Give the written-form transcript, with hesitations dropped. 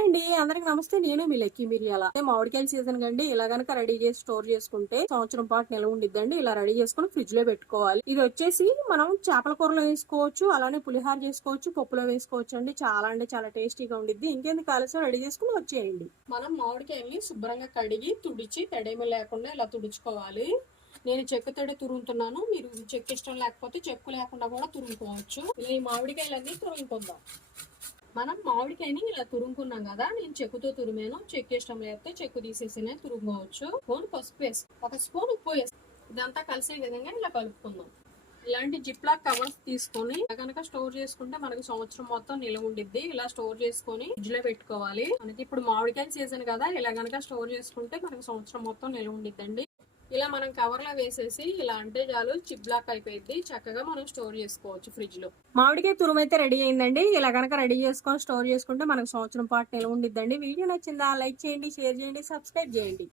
Hi అండి, అందరికి నమస్తే. నేను మీ లక్కీ మిరియాల. మామిడికాయల సీజన్ కండి ఇలా గనక రెడీ చేసి స్టోర్ చేసుకుంటే సంవత్సరం పాటు నిల్వ ఉండిద్దండి. ఇలా రెడీ చేసుకుని ఫ్రిడ్జ్ లో పెట్టుకోవాలి. ఇది వచ్చేసి మనం చేపల కూరలో వేసుకోవచ్చు, అలానే పులిహార చేసుకోవచ్చు, పప్పులో వేసుకోవచ్చు అండి. చాలా టేస్టీగా ఉండిద్ది. ఇంకెందుకు ఆలస్యం, రెడీ చేసుకుని వచ్చేయండి. మనం మామిడికాయల్ని శుభ్రంగా కడిగి తుడిచి తడేమి లేకుండా ఇలా తుడుచుకోవాలి. నేను చెక్కు తడి తురుముతున్నాను. మీరు చెక్కు ఇష్టం లేకపోతే చెక్కు లేకుండా కూడా తురుముకోవచ్చు. ఇలా ఈ మామిడికాయలన్నీ తురుముకుందాం. మనం మామిడికాయని ఇలా తురుముకున్నాం కదా, నేను చెక్కుతో తురిమాను. చెక్కు ఇష్టం లేకపోతే చెక్కు తీసేసినే తురుముకోవచ్చు. స్పూన్ పసుపు వేసి ఒక స్పూన్ ఉప్పు వేసి ఇదంతా కలిసే విధంగా ఇలా కలుపుకుందాం. ఇలాంటి జిప్లాక్ కవర్స్ తీసుకొని కనుక స్టోర్ చేసుకుంటే మనకి సంవత్సరం మొత్తం నిల్వ ఉండిద్ది. ఇలా స్టోర్ చేసుకొని ఫ్రిడ్జ్ లో పెట్టుకోవాలి. మనకి ఇప్పుడు మామిడికాయ సీజన్ కదా, ఇలా కనుక స్టోర్ చేసుకుంటే మనకి సంవత్సరం మొత్తం నిల్వ ఉండిద్దండి. ఇలా మనం కవర్ లో వేసేసి ఇలా అంటే చాలు, చిప్ బ్లాక్ అయిపోయింది. చక్కగా మనం స్టోర్ చేసుకోవచ్చు ఫ్రిడ్జ్ లో. మామిడికాయ తురుము అయితే రెడీ అయిందండి. ఇలా కనుక రెడీ చేసుకొని స్టోర్ చేసుకుంటే మనకు సంవత్సరం పాటు నిల్వ ఉండిద్దండి. వీడియో నచ్చిందా? లైక్ చేయండి, షేర్ చేయండి, సబ్స్క్రైబ్ చేయండి.